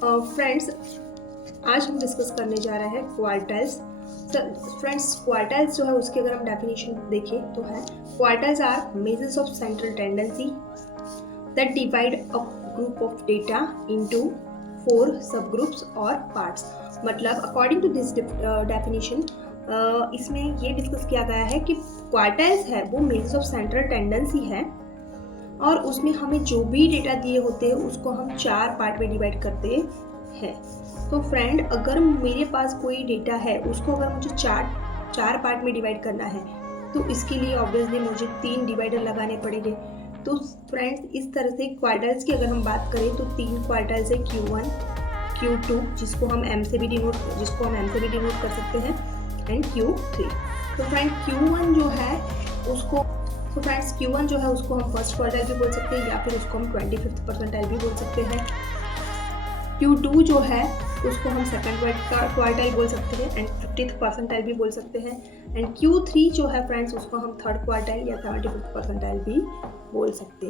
Friends, आज हम discuss करने जा रहे हैं क्वार्टाइल्स। फ्रेंड्स, क्वार्टाइल्स जो है उसकी अगर हम डेफिनेशन देखें तो है quartiles are measures of central tendency that divide a group of data into 4 sub groups और पार्ट्स। मतलब अकॉर्डिंग टू दिस डेफिनेशन इसमें ये डिस्कस किया गया है कि क्वार्टाइल्स है वो मेजर्स ऑफ सेंट्रल टेंडेंसी है और उसमें हमें जो भी डेटा दिए होते हैं उसको हम 4 पार्ट में डिवाइड करते हैं। तो फ्रेंड, अगर मेरे पास कोई डेटा है उसको अगर मुझे चार पार्ट में डिवाइड करना है तो इसके लिए ऑब्वियसली मुझे 3 डिवाइडर लगाने पड़ेंगे। तो फ्रेंड्स, इस तरह से क्वार्टाइल्स की अगर हम बात करें तो 3 क्वार्टाइल्स है Q1, Q2 जिसको हम M से भी डिनोट कर सकते हैं एंड Q3। तो फ्रेंड Q1 जो है उसको हम फर्स्ट क्वार्टाइल भी बोल सकते हैं या फिर उसको हम 25th परसेंटाइल भी बोल सकते हैं। Q2 जो है उसको हम सेकंड क्वार्टाइल बोल सकते हैं एंड 50th परसेंटाइल भी बोल सकते हैं। एंड Q3 जो है फ्रेंड्स उसको हम थर्ड क्वार्टाइल या 75th परसेंटाइल भी बोल सकते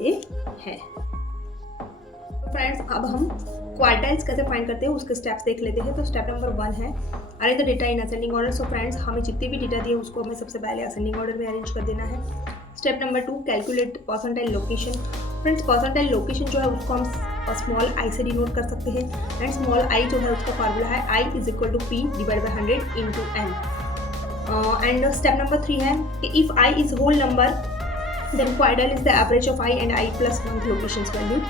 हैं। तो फ्रेंड्स, अब हम क्वार्टाइल्स कैसे फाइंड करते हैं उसके स्टेप्स देख लेते हैं। तो स्टेप नंबर 1 है arrange the data in ascending order. So friends, हमें जितने भी डेटा दिए उसको हमें सबसे पहले असेंडिंग ऑर्डर में अरेंज कर देना है। Step number 2, calculate percentile location. Friends, percentile location जो है उसको हम स्मॉल आई से डिनोट कर सकते हैं एंड स्मॉल आई जो है उसका फार्मूला है I = P / 100 × N। And step number 3 है कि if I is whole number then quartile is the average of I and I + 1 locations value।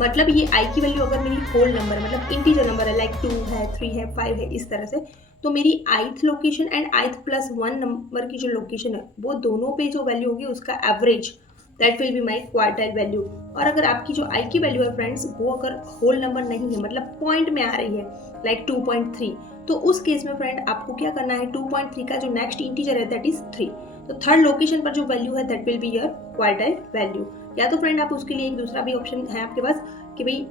मतलब ये I की वैल्यू अगर मेरी होल नंबर है, मतलब इंटीजर नंबर है, लाइक 2 है, 3 है, 5 है, इस तरह से, तो मेरी ith location and ith + 1 number की जो लोकेशन है वो दोनों पे जो वैल्यू होगी उसका average that will be my quartile value. और अगर आपकी जो I की वैल्यू है फ्रेंड्स वो अगर होल नंबर नहीं है, मतलब पॉइंट में आ रही है लाइक 2.3, तो उस केस में फ्रेंड आपको क्या करना है, 2.3 का जो नेक्स्ट इंटीजर है दैट इज 3, तो थर्ड लोकेशन पर जो वैल्यू है that will be your quartile value. या तो फ्रेंड आप उसके लिए एक दूसरा भी ऑप्शन है आपके पास कि भाई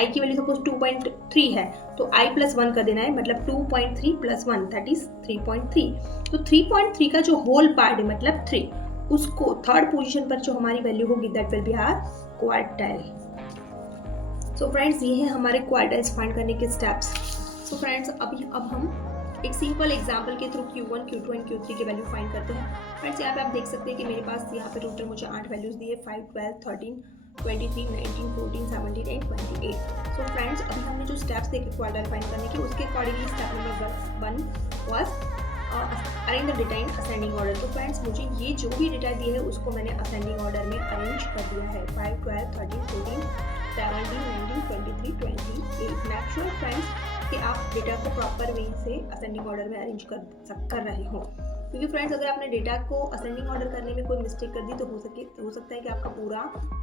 I की वैल्यू सपोज 2.3 है तो I + 1 कर देना है, मतलब 2.3 + 1 दैट इज 3.3। तो 3.3 का जो होल पार्ट है मतलब 3, उसको थर्ड पोजीशन पर जो हमारी वैल्यू होगी that will be our quartile. So friends, ये है हमारे क्वार्टाइल्स फाइंड करने के स्टेप्स। सो फ्रेंड्स, अब हम एक सिंपल एग्जांपल के through Q1, Q2 and Q3 की वैल्यू फाइंड करते हैं। फ्रेंड्स, यहाँ पे आप देख सकते हैं कि मेरे पास यहाँ पे टोटल मुझे 8 वैल्यूज दिए, 5, 12, 13, 23, 19, 14, 17 एंड 28। सो फ्रेंड्स, अभी हमने जो स्टेप्स देखे क्वार्टाइल फाइंड करने के उसके accordingly step number 1 was arrange the data in ascending order. तो फ्रेंड्स, मुझे ये जो भी डेटा दिए है उसको मैंने असेंडिंग ऑर्डर में अरेंज कर दिया है, 5, 12, 13, 14, 17, 19, 23, 28। मेक श्योर फ्रेंड्स कि आप डेटा को प्रॉपर वे से असेंडिंग ऑर्डर में अरेंज कर रहे हो, क्योंकि फ्रेंड्स अगर आपने डेटा को असेंडिंग ऑर्डर करने में कोई मिस्टेक कर दी तो हो सकता है कि आपका पूरा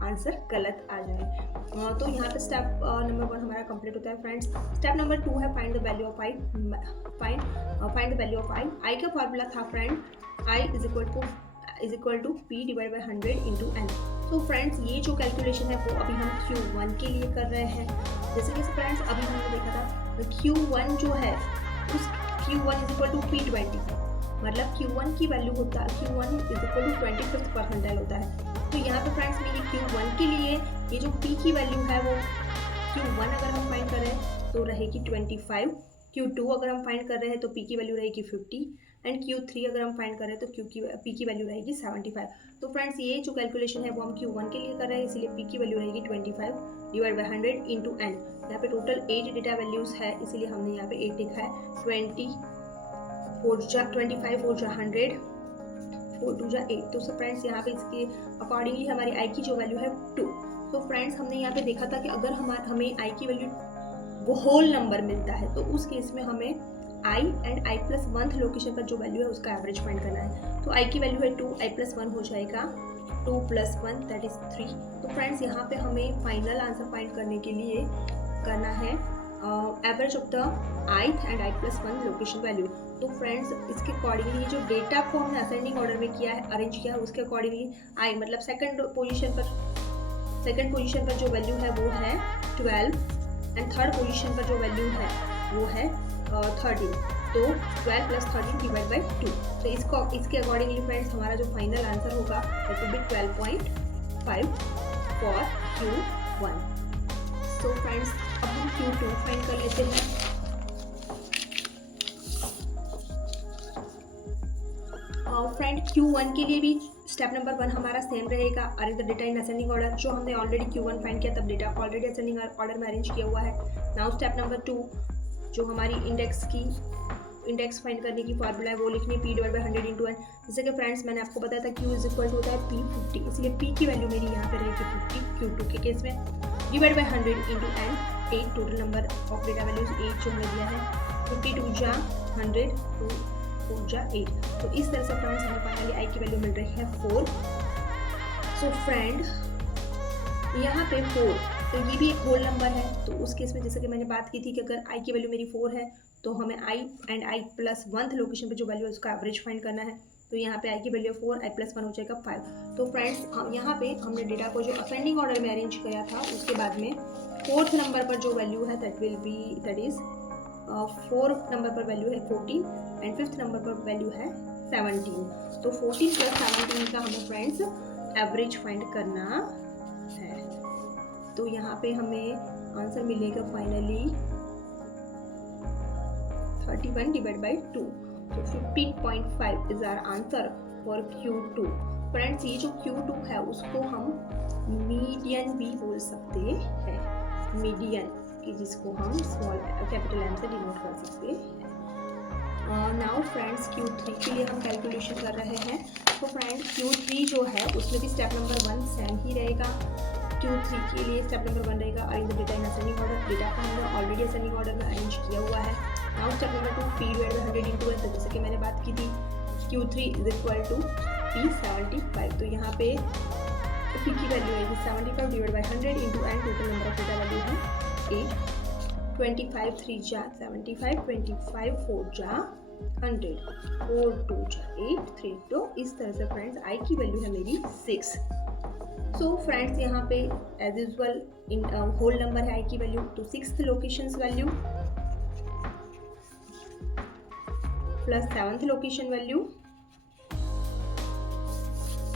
आंसर गलत आ जाए। तो यहाँ पे स्टेप नंबर 1 हमारा कंप्लीट होता है। फ्रेंड्स, स्टेप नंबर 2 है find the value of I। Find the value of I का फॉर्मूला था फ्रेंड I = P / 100 × N। तो फ्रेंड्स, ये जो कैलकुलेशन है वो अभी हम Q1 के लिए कर रहे हैं। जैसे कि फ्रेंड्स अभी हमने देखा था Q1 जो है उस Q1 = P20, मतलब Q1 की वैल्यू होता है Q1 = 25th परसेंटाइल होता है। तो यहाँ पे फ्रेंड्स में ये Q1 के लिए ये जो P की वैल्यू है वो Q1 अगर हम फाइंड कर रहे हैं तो रहेगी 25, Q2 अगर हम फाइंड कर रहे हैं तो P की वैल्यू रहेगी 50 एंड Q3 अगर हम फाइंड कर रहे हैं तो P की वैल्यू रहेगी 75। तो फ्रेंड्स, ये जो कैलकुलेशन है वो हम Q1 के लिए कर रहे हैं, इसलिए P की वैल्यू रहेगी 25 / 100 × N। यहाँ पे टोटल 8 डेटा वैल्यूज है, इसीलिए हमने यहाँ पे 8 लिखा है। 25 4 × 100 4 2 × 8। तो फ्रेंड्स, यहाँ पे इसके अकॉर्डिंगली हमारी I की जो वैल्यू है 2। तो फ्रेंड्स, हमने यहाँ पे देखा था कि अगर हमें I की वैल्यू वो होल नंबर मिलता है तो उस केस में हमें I एंड I + 1 लोकेशन पर जो वैल्यू है उसका एवरेज फाइंड करना है। तो I की वैल्यू है 2, I + 1 हो जाएगा 2 + 1 दैट इज 3। तो फ्रेंड्स, यहाँ पे हमें फाइनल आंसर फाइंड करने के लिए करना है average of the ith and I + 1 location value. तो फ्रेंड्स, इसके अकॉर्डिंगली जो डेटा को हमने असेंडिंग ऑर्डर में किया है, अरेंज किया है, उसके अकॉर्डिंगली I मतलब सेकंड पोजीशन पर जो वैल्यू है वो है 12 एंड थर्ड पोजीशन पर जो वैल्यू है वो है 13। तो 12 + 13 / 2। तो इसके अकॉर्डिंगली फ्रेंड्स हमारा जो फाइनल आंसर होगा that will B 12.5 for Q1। So friends अब हम Q2 फाइंड कर लेते हैं। फ्रेंड Q1 के लिए भी स्टेप नंबर 1 हमारा सेम रहेगा, arrange the data in ascending order. जो हमने ऑलरेडी Q1 फाइंड किया तब डेटा ऑलरेडी असेंडिंग ऑर्डर में अरेंज किया हुआ है। नाउ स्टेप नंबर 2 जो हमारी इंडेक्स फाइंड करने की फार्मूला है वो लिखनी P/100 इंटू एन। जैसे कि फ्रेंड्स मैंने आपको बताया था Q इज इक्वल टू होता है P50, इसलिए P की वैल्यू मेरी यहाँ पे रहेगी 50 Q2 के केस में, divide by 100 into N. 8 total number of data values 8 जो हमें दिया है, 52 जा 100 4 जा 8। तो इस तरह से फ्रेंड्स हमें फाइनली आई की वैल्यू मिल रही है 4। सो फ्रेंड यहाँ पे 4, तो ये भी एक होल नंबर है, तो उस केस में जैसे कि मैंने बात की थी कि अगर आई की वैल्यू मेरी 4 है तो हमें I and I plus 1th location पे जो वैल्यू है उसका एवरेज फाइंड करना है। तो यहाँ पे आई की वैल्यू 4, आई प्लस 1 हो जाएगा 5। तो फ्रेंड्स यहाँ पे हमने डेटा को जो असेंडिंग ऑर्डर में अरेंज किया था उसके बाद में 4th नंबर पर जो वैल्यू है दैट इज 4th नंबर पर वैल्यू है 14 एंड 5th नंबर पर वैल्यू है 17। तो 14 प्लस 17 का हमें फ्रेंड्स एवरेज फाइंड करना है। तो यहाँ पे हमें आंसर मिलेगा फाइनली 31 डिवाइड बाई 2। तो 15.5 is our answer for Q2। Friends ये जो Q2 है उसको हम मीडियन भी बोल सकते हैं, मीडियन कि जिसको हम स्मॉल कैपिटल एम से डिनोट कर सकते हैं। नाउ फ्रेंड्स Q3 के लिए हम कैलकुलेशन कर रहे हैं। तो फ्रेंड्स Q3 जो है उसमें भी स्टेप नंबर 1 सेम ही रहेगा। Q3 के लिए स्टेप नंबर 1 रहेगा arrange the data in ascending order. Data को हमने ऑलरेडी असेंडिंग ऑर्डर में अरेंज किया हुआ है। Now step number 2 P/100 into N. जैसे कि मैंने बात की थी Q3 is equal to P75। तो यहाँ पे P की वैल्यू है 75 divide by 100 into N. Total number of data value है 8। 25 3 जा 75, 25 4 जा 100, 4 2 जा 8, 3 2। इस तरह से फ्रेंड्स आई की वैल्यू है मेरी 6। सो फ्रेंड्स यहाँ पे as usual in whole number है आई की वैल्यू, तो 6th location value plus 7th location value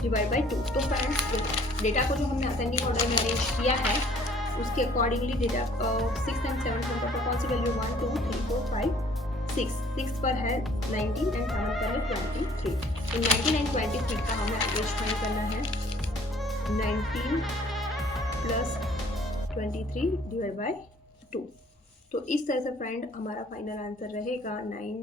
divide by 2। तो फ्रेंड्स डेटा को जो हमने असेंडिंग ऑर्डर में अरेंज किया है उसके अकॉर्डिंगली डेटा 6 एंड 7 नंबर पर कौन सी वैल्यू 1 2 3 4 5 6 6 पर है 19 एंड 7 पर है 23। तो 19 एंड 23 का हमें एवरेज फाइंड करना है 19 प्लस 23 डिवाइड बाई 2। तो इस तरह से फ्रेंड हमारा फाइनल आंसर रहेगा 9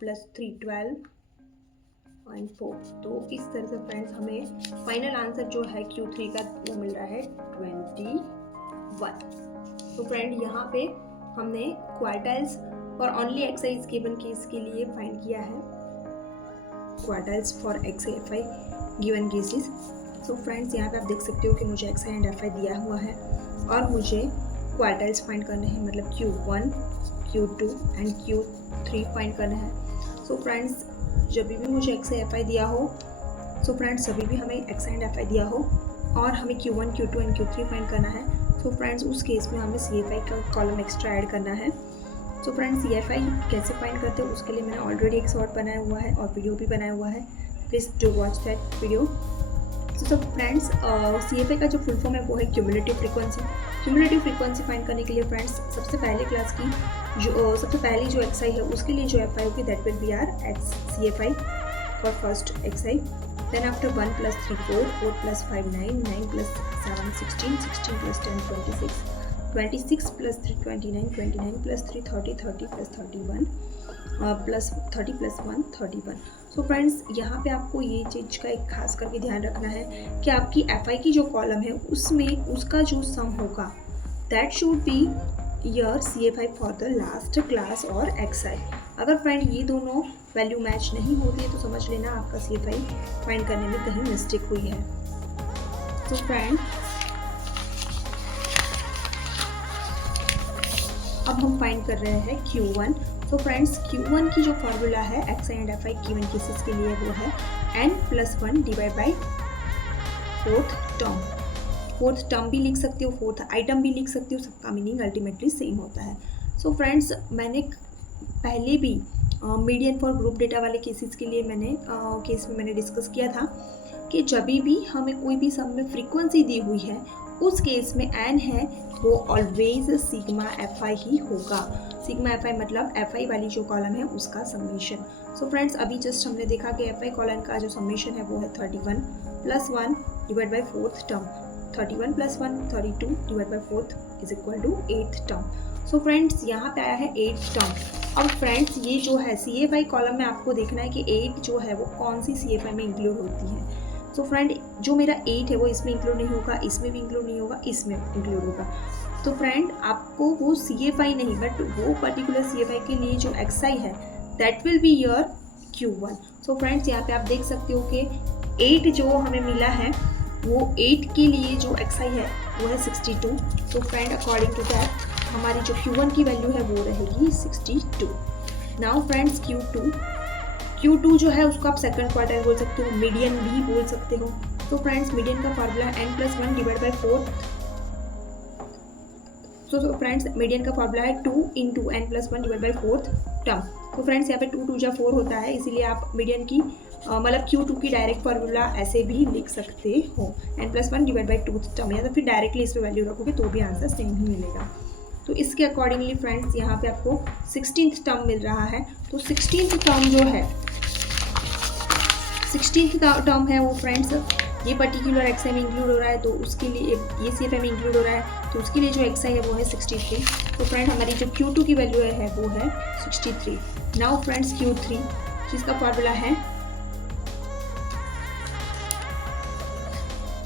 प्लस 3 12.4। तो इस तरह से फ्रेंड्स हमें फाइनल आंसर जो है Q3 का वो मिल रहा है 21। तो फ्रेंड यहाँ पे हमने क्वार्टाइल्स और ओनली एक्साइज गिवन केस के लिए फाइंड किया है quartiles for XI given cases. So friends यहाँ पे आप देख सकते हो कि मुझे XI एंड FI दिया हुआ है और मुझे क्वार्टाइल्स फाइंड करने हैं, मतलब Q1 Q2 and Q3 find करना है। सो फ्रेंड्स जब भी मुझे XI FI दिया हो, सो फ्रेंड्स सभी भी हमें XI एंड FI दिया हो और हमें Q1 Q2 and Q3 find करना है, सो फ्रेंड्स उस केस में हमें CFI का कॉलम एक्स्ट्रा ऐड करना है। सो फ्रेंड्स CFI कैसे फाइंड करते हैं उसके लिए मैंने ऑलरेडी एक शॉर्ट बनाया हुआ है और वीडियो भी बनाया हुआ है, please do watch that video. So friends CFI का जो फुल फॉर्म है वो है cumulative frequency. Cumulative frequency find करने के लिए फ्रेंड्स सबसे पहले क्लास की सबसे पहली जो XI है उसके लिए जो FI होगी that will be our CFI for first XI। Then after 1 + 3 4, 4 + 5 9, 9 + 7 16, 16 + 10 26, 26 + 3 29, 29 + 3 30, 30 + 31 plus 30 + 1 31। So friends यहाँ पे आपको ये चीज़ का एक खास करके ध्यान रखना है कि आपकी FI की जो कॉलम है उसमें उसका जो सम होगा that should be your CFI for the last class और XI। अगर फ्रेंड ये दोनों वैल्यू मैच नहीं होती है तो समझ लेना आपका CFI फाइंड करने में कहीं मिस्टेक हुई है। तो फ्रेंड अब हम फाइंड कर रहे हैं Q1। तो फ्रेंड्स Q1 की जो फार्मूला है XI and FI given cases के लिए वो है n+1 divide by 4th term. 4th term भी लिख सकते हो, 4th आइटम भी लिख सकते हो, सबका मीनिंग अल्टीमेटली सेम होता है। सो फ्रेंड्स मैंने पहले भी मीडियन फॉर ग्रुप डेटा वाले केसेस के लिए केस में मैंने डिस्कस किया था। कि जब भी हमें कोई भी सम में फ्रीक्वेंसी दी हुई है उस केस में n है वो ऑलवेज सिग्मा एफ आई ही होगा। सिग्मा एफ आई मतलब एफ आई वाली जो कॉलम है उसका समेशन। सो फ्रेंड्स अभी जस्ट हमने देखा कि एफ आई कॉलम का जो समेशन है वो है 31 + 1 divide by 4th term. 31 + 1 32 divide by 4th is equal to 8th term. So friends यहाँ पे आया है 8th टर्म। अब फ्रेंड्स ये जो है सी एफ आई कॉलम में आपको देखना है कि 8 जो है वो कौन सी सी एफ आई में इंक्लूड होती है। सो फ्रेंड जो मेरा 8 है वो इसमें इंक्लूड नहीं होगा, इसमें भी इंक्लूड नहीं होगा, इसमें इंक्लूड होगा। तो फ्रेंड आपको वो सी एफ आई नहीं बट वो पर्टिकुलर सी एफ आई के लिए जो एक्स आई है that will be your Q1। So friends यहाँ पे आप देख सकते हो कि 8 जो हमें मिला है वो 8 के लिए जो एक्स आई है वो है 62। तो फ्रेंड अकॉर्डिंग टू दैट हमारी जो Q1 की वैल्यू है वो रहेगी 62। नाउ फ्रेंड्स Q2 जो है उसको आप सेकंड क्वार्टाइल बोल सकते हो, मीडियन भी बोल सकते हो। तो फ्रेंड्स मीडियन का फार्मूला है n+1 divide by 4। So friends median का फार्मूला है 2 × n+1 divide by 4th term. तो फ्रेंड्स यहाँ पे 2 2 जा 4 होता है, इसीलिए आप मीडियन की मतलब Q2 की डायरेक्ट फार्मूला ऐसे भी लिख सकते हो n+1 divide by 2th term, या तो फिर डायरेक्टली इस पर वैल्यू रखोगे तो भी आंसर सेम ही मिलेगा। तो इसके अकॉर्डिंगली फ्रेंड्स यहाँ पे आपको 16th टर्म मिल रहा है। तो 16th टर्म जो है 16th टर्म है वो फ्रेंड्स ये पर्टिकुलर एक्स आई में इंक्लूड हो रहा है, तो उसके लिए ये सी एफ आई में इंक्लूड हो रहा है, तो उसके लिए जो एक्स आई है वो है 63। तो फ्रेंड हमारी जो Q2 की वैल्यू है वो है 63। नाउ फ्रेंड्स Q3 जिसका फार्मूला है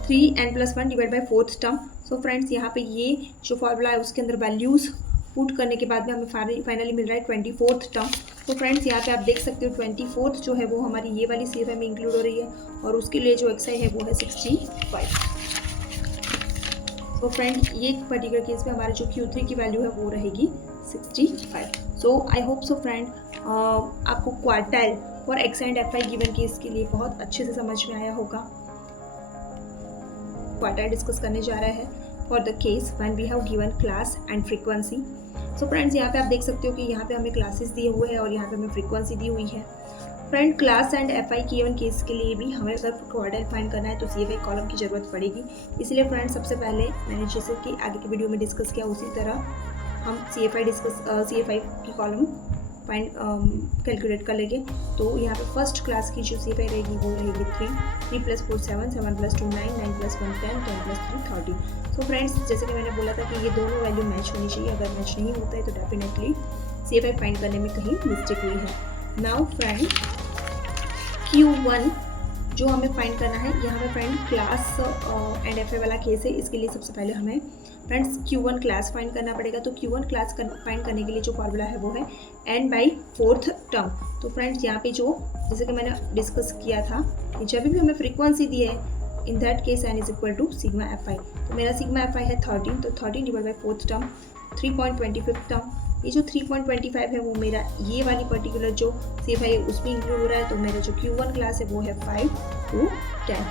3n+1 divide by 4th term. So friends यहाँ पे ये जो फार्मूला है उसके अंदर वैल्यूज़ पुट करने के बाद में हमें फाइनली मिल रहा है 24th टर्म। तो फ्रेंड्स यहाँ पे आप देख सकते हो 24th जो है वो हमारी ये वाली सी एफ आई में इंक्लूड हो रही है और उसके लिए जो एक्स आई है वो है 65। तो फ्रेंड ये पर्टिकुलर केस में हमारे जो Q3 की वैल्यू है वो रहेगी 65। सो आई होप सो फ्रेंड आपको quartile for x and F I given case के लिए बहुत अच्छे से समझ में आया होगा। क्वार्टाइल डिस्कस करने जा रहा है for the case when we have given class and frequency. So friends यहाँ पे आप देख सकते हो कि यहाँ पे हमें क्लासेस दिए हुए हैं और यहाँ पे हमें फ्रीक्वेंसी दी हुई है। Friend class and F I given case के लिए भी हमें अगर क्वार्टाइल फाइंड करना है तो सी एफ आई कॉलम की ज़रूरत पड़ेगी। इसलिए फ्रेंड सबसे पहले मैंने जैसे कि आगे की वीडियो में डिस्कस किया उसी तरह हम सी एफ आई की कॉलम फाइंड कैलकुलेट कर लेंगे। तो यहाँ पे फर्स्ट क्लास की जो सी एफ आई रहेगी वो रहेगी 3 + 4 7 7 + 2 9 9 + 1 10 10 + 3 30। सो फ्रेंड्स जैसे कि मैंने बोला था कि ये दोनों वैल्यू मैच होनी चाहिए, अगर मैच नहीं होता है तो definitely C F I find करने में कहीं मिस्टेक हुई है। नाउ फ्रेंड Q1 जो हमें फाइंड करना है, यहाँ पे friend class and F I वाला केस है, इसके लिए सबसे पहले हमें फ्रेंड्स Q1 क्लास फाइंड करना पड़ेगा। तो Q1 क्लास फाइंड करने के लिए जो फार्मूला है वो है n/4th टर्म। तो फ्रेंड्स यहाँ पे जो जैसे कि मैंने डिस्कस किया था कि जब भी हमें फ्रीक्वेंसी दी है in that case n is equal to sigma F I. तो मेरा सिग्मा एफ आई है 13, तो 13 divide by 4th term 3.25 term. ये जो 3.25 है वो मेरा ये वाली पर्टिकुलर जो सी एफ आई है उसमें इंक्लूड हो रहा है। तो मेरा जो Q1 क्लास है वो है 5 to 10।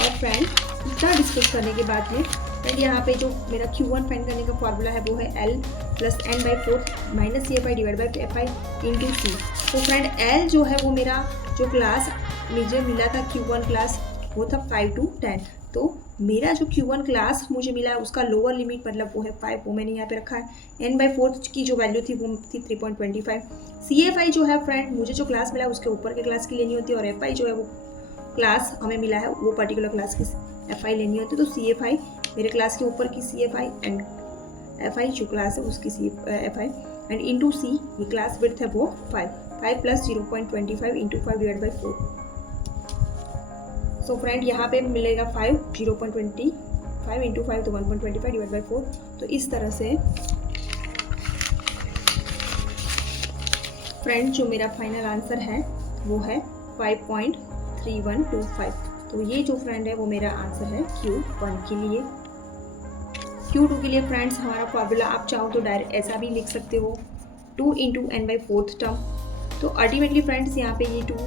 और फ्रेंड इतना डिस्कस करने के बाद में फ्रेंड यहाँ पे जो मेरा Q1 फाइंड करने का फार्मूला है वो है L + n/4 minus C F I divide by F I into C. तो फ्रेंड L जो है वो मेरा जो क्लास मुझे मिला था Q1 क्लास वो था 5 to 10। तो मेरा जो Q1 क्लास मुझे मिला है उसका लोअर लिमिट मतलब वो है 5, वो मैंने यहाँ पे रखा है। n/4 की जो वैल्यू थी वो थी 3.25। CFI जो है फ्रेंड मुझे जो क्लास मिला है उसके ऊपर के क्लास की लेनी होती है, और FI जो है वो क्लास हमें मिला है वो पर्टिकुलर क्लास की FI लेनी होती है। तो CFI मेरे क्लास के ऊपर की CFI एंड FI जो क्लास है उसकी FI एंड इंटू C ये क्लास विड्थ है वो 5 + 0.25 into 5 divide by 4। So friend यहाँ पे मिलेगा 5 0.25 इंटू 5 तो 1.25 डिवाइड बाई 4। तो इस तरह से फ्रेंड जो मेरा फाइनल आंसर है वो है 5.3125। तो ये जो फ्रेंड है वो मेरा आंसर है Q1 के लिए। Q2 के लिए फ्रेंड्स हमारा फॉर्मूला आप चाहो तो डायरेक्ट ऐसा भी लिख सकते हो 2 इंटू n/4 टर्म। तो अल्टीमेटली फ्रेंड्स यहाँ पे ये 2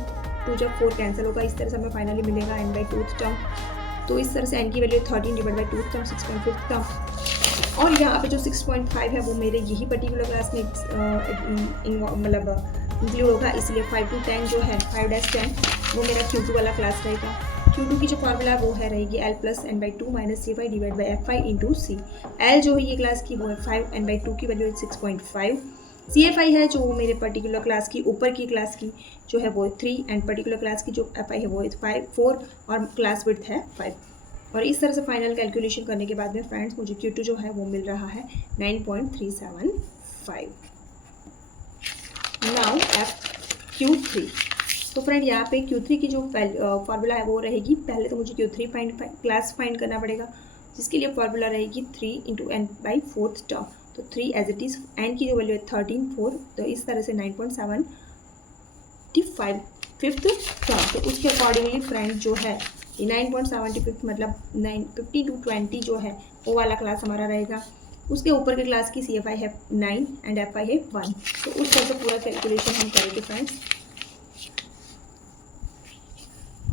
जब 4 कैंसिल होगा, इस तरह से हमें फाइनली मिलेगा n/2 टर्म। तो इस तरह से n की value 13 divide by 2 term 6.5 term. और यहाँ पे जो 6.5 है वो मेरे यही पर्टिकुलर क्लास में मतलब इंक्लूड होगा, इसलिए 5 to 10 जो है 5-10 वो मेरा Q2 वाला क्लास रहेगा। Q2 की जो फार्मूला है वो है रहेगी L plus N by two minus C Y divide by F I into C. L जो है ये क्लास की वो है 5, एन बाई टू की वैल्यू है 6.5। सी एफ आई है जो मेरे पर्टिकुलर क्लास की ऊपर की क्लास की जो है वो 3 एंड पर्टिकुलर क्लास की जो एफ आई है वो है 4 और क्लास विड्थ है 5। और इस तरह से फाइनल कैलकुलेशन करने के बाद में फ्रेंड्स मुझे Q2 जो है वो मिल रहा है 9.375। Now Q3। तो फ्रेंड यहाँ पे Q3 की जो फार्मूला है वो रहेगी, पहले तो मुझे Q3 क्लास फाइंड करना पड़ेगा, जिसके लिए फार्मूला रहेगी 3 into N by fourth term. तो 3 एज इट इज़, एन की जो वैल्यू है 13, 4, तो इस तरह से 9.75 फिफ्थ टर्म। तो उसके अकॉर्डिंगली फ्रेंड जो है ये 9.75 मतलब 950 to 20 जो है वो वाला क्लास हमारा रहेगा। उसके ऊपर के क्लास की सी एफ आई है 9 एंड एफ आई है 1। तो उस तरह से पूरा कैलकुलेशन हम करेंगे फ्रेंड्स।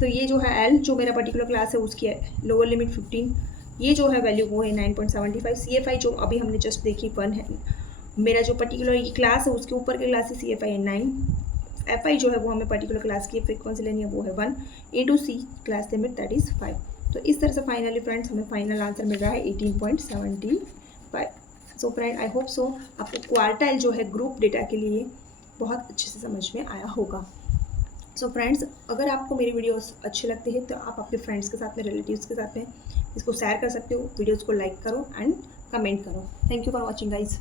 तो ये जो है एल जो मेरा पर्टिकुलर क्लास है उसकी लोअर लिमिट 15, ये जो है वैल्यू वो है 9.75। सी एफ आई जो अभी हमने जस्ट देखी 1 है, मेरा जो पर्टिकुलर ये क्लास है उसके ऊपर के क्लास की सी एफ आई है 9, एफ आई जो है वो हमें पर्टिकुलर क्लास की फ्रीक्वेंसी लेनी है वो है 1 into C class limit that is 5। तो इस तरह से फाइनली फ्रेंड्स हमें फाइनल आंसर मिल रहा है 18.75। So friend I hope so आपको क्वार्टाइल जो है ग्रुप डेटा के लिए बहुत अच्छे से समझ में आया होगा। सो फ्रेंड्स, अगर आपको मेरी वीडियोस अच्छे लगते हैं तो आप अपने फ्रेंड्स के साथ में, रिलेटिव्स के साथ में इसको शेयर कर सकते हो। वीडियोस को लाइक करो एंड कमेंट करो। Thank you for watching guys.